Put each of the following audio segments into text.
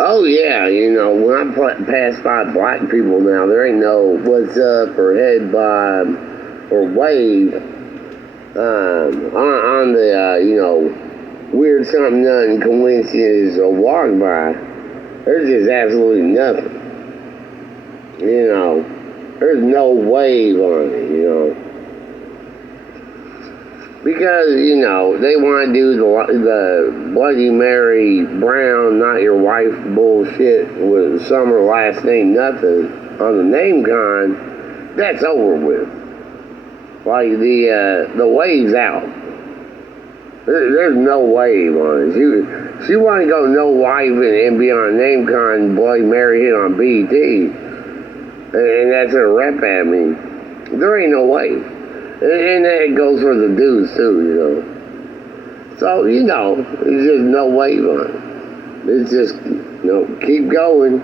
Oh yeah, when I pass by black people now, there ain't no what's up or head bob or wave on the weird something nothing coincidence or walk by. There's just absolutely nothing. There's no wave on it. Because, they want to do the Bloody Mary Brown, not your wife bullshit with summer last name nothing on the name con. That's over with. Like the wave's out. There's no wave on it. She want to go no wife and be on a name con Bloody Mary hit on BET. And that's a rep at me. There ain't no wave. And that goes for the dudes too. So, there's just no wave on it. It's just, keep going.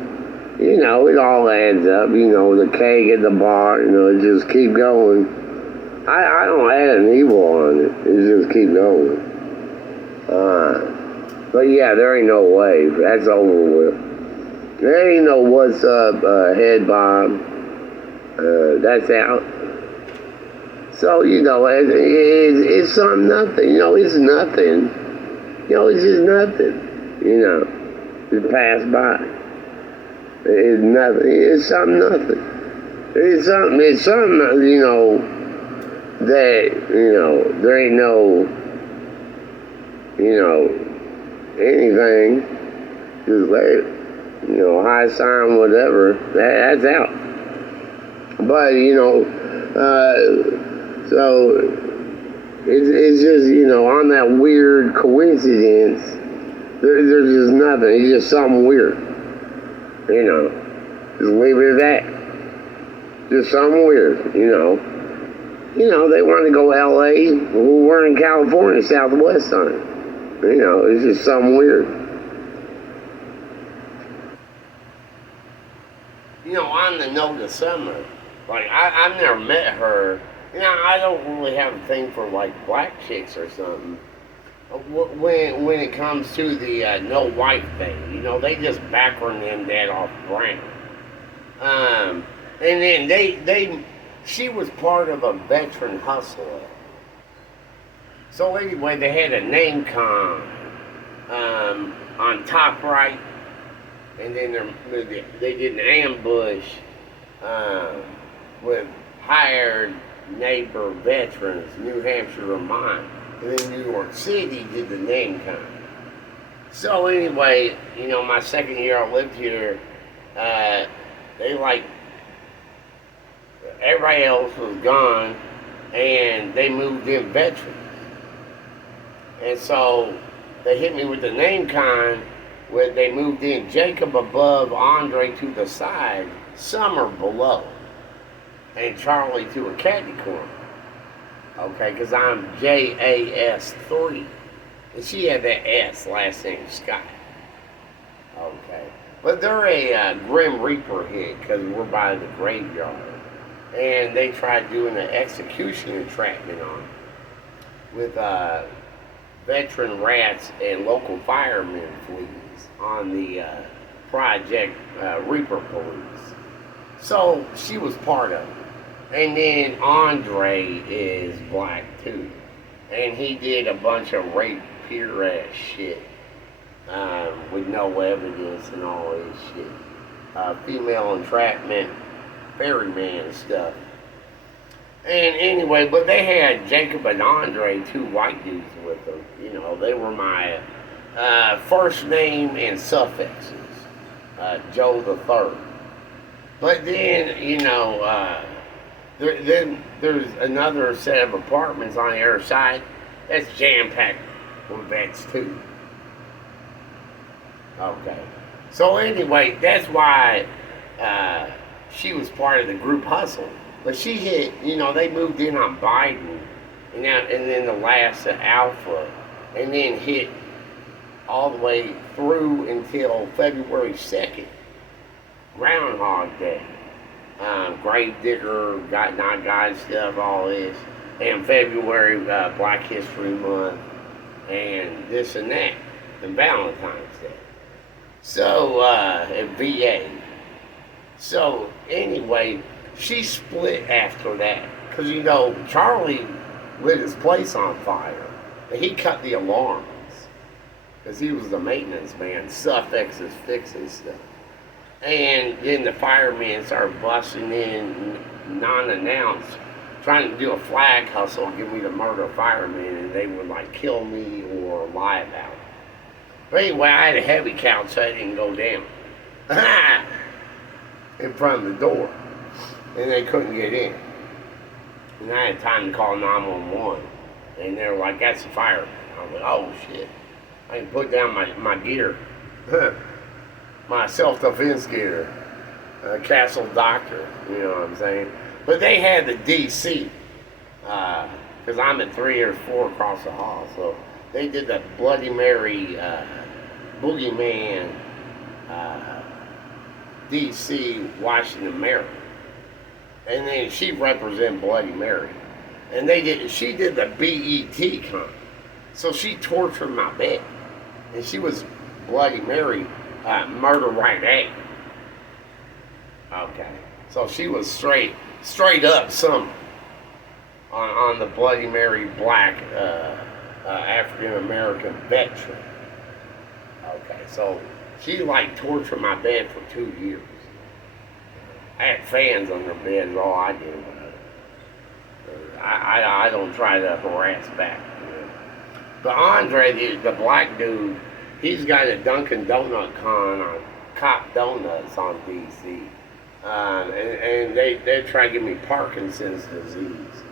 It all adds up. The keg at the bar, just keep going. I don't add an evil on it. It just keep going. But yeah, there ain't no wave. That's over with. There ain't no what's up, head bob. That's out. So, it's something nothing. It's nothing. It's just nothing. It passed by. It's nothing. It's something nothing. It's something, that, there ain't no, anything. Just let it, high sign, whatever. That's out. But, so it's just, on that weird coincidence, there's just nothing. It's just something weird. Just leave it at that. Just something weird, they want to go LA. We're in California, Southwest on it. It's just something weird. On the note of Summer, like, I've never met her. I don't really have a thing for, like, black chicks or something. When it comes to the no white thing, they just backronym that off Brown. And then she was part of a veteran hustler. So anyway, they had a name con on top right, and then they did an ambush with hired neighbor veterans, New Hampshire, Vermont, and then New York City did the name con. So anyway, my second year I lived here, they everybody else was gone, and they moved in veterans. And so they hit me with the name con where they moved in Jacob above, Andre to the side, Summer below, and Charlie to a caddy corner. Okay, because I'm JAS3. And she had that S, last name Scott. Okay. But they're a Grim Reaper hit because we're by the graveyard. And they tried doing an execution entrapment on it with veteran rats and local firemen fleas on the Project Reaper Police. So she was part of it. And then Andre is black too. And he did a bunch of rape peer ass shit with no evidence and all this shit. Female entrapment, ferryman stuff. And anyway, but they had Jacob and Andre, two white dudes with them. They were my first name and suffixes. Joe the Third. But then, then there's another set of apartments on the other side that's jam-packed with vets too. Okay. So anyway, that's why she was part of the group hustle. But she hit, they moved in on Biden, and then the last Alpha, and then hit all the way through until February 2nd, Groundhog Day. Gravedigger, Not God stuff, all this. And February, Black History Month, and this and that, and Valentine's Day. So, at VA. So, anyway, she split after that. Because, Charlie lit his place on fire. And he cut the alarms. Because he was the maintenance man. Suffix is fixing stuff. And then the firemen started busting in non-announced, trying to do a flag hustle and give me the murder fireman, and they would like kill me or lie about it. But anyway, I had a heavy count, so I didn't go down in front of the door, and they couldn't get in. And I had time to call 911, and they were like, "That's the fireman." I was like, "Oh shit!" I can put down my gear. My self-defense gear, Castle Doctor, you know what I'm saying? But they had the DC, because I'm at 3 or 4 across the hall, so they did the Bloody Mary, Boogeyman, DC, Washington, Maryland. And then she represented Bloody Mary. And she did the BET con. So she tortured my bed. And she was Bloody Mary, murder right A. Okay. So she was straight up some on the Bloody Mary black African American veteran. Okay, so she like tortured my bed for 2 years. I had fans on her bed is all I did. I don't try to harass back. But Andre, the black dude, he's got a Dunkin' Donut con on Cop Donuts on DC. And they try to give me Parkinson's disease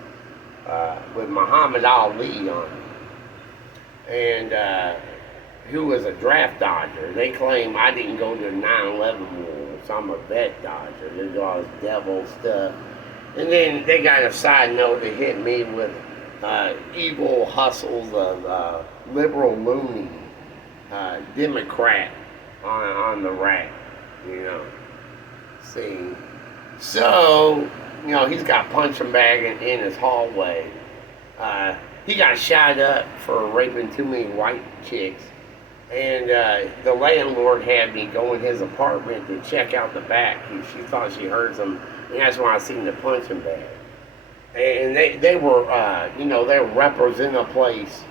with Muhammad Ali on it. And who was a draft dodger. They claim I didn't go to the 9/11 war, so I'm a vet dodger. They do all this devil stuff. And then they got a side note that hit me with evil hustles of liberal loony Democrat on the rack, See, so he's got punching bag in his hallway. He got shot up for raping too many white chicks, and the landlord had me go in his apartment to check out the back. She thought she heard some, and that's when I seen the punching bag. And they were, they were representing a place,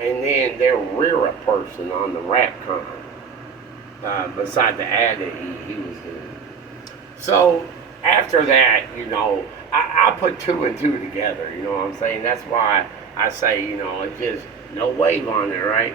and then they rear a person on the rap con, beside the ad that he was doing. So after that, I put 2 and 2 together, you know what I'm saying? That's why I say, it's just no wave on it, right?